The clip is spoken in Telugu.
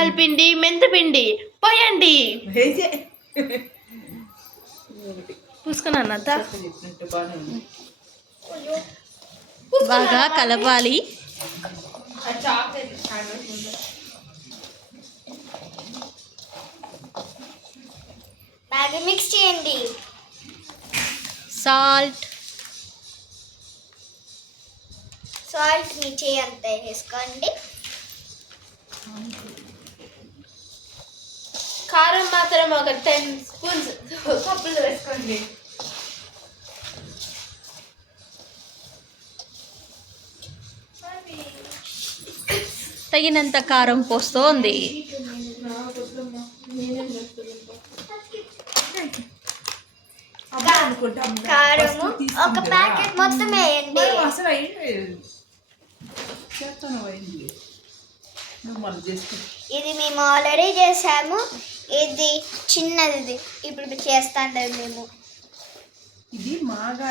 ఆవాల పిండి, మెంతిపిండి పోయండి. పూసుకున్నాను అంతా బాగా కలపాలి. బాగా మిక్స్ చేయండి. సాల్ట్ మీ చేయి అంతా వేసుకోండి. కారం మాత్రం ఒక 10 స్పూన్స్ కప్పులు వేసుకోండి. తగినంత కారం పోస్తోంది. కారము ఒక ప్యాకెట్ మొత్తం వేయండి. ఇది మేము ఆల్రెడీ చేసాము. ఇది చిన్నది, ఇప్పుడు చేస్తాం మేము. ఇది మాగా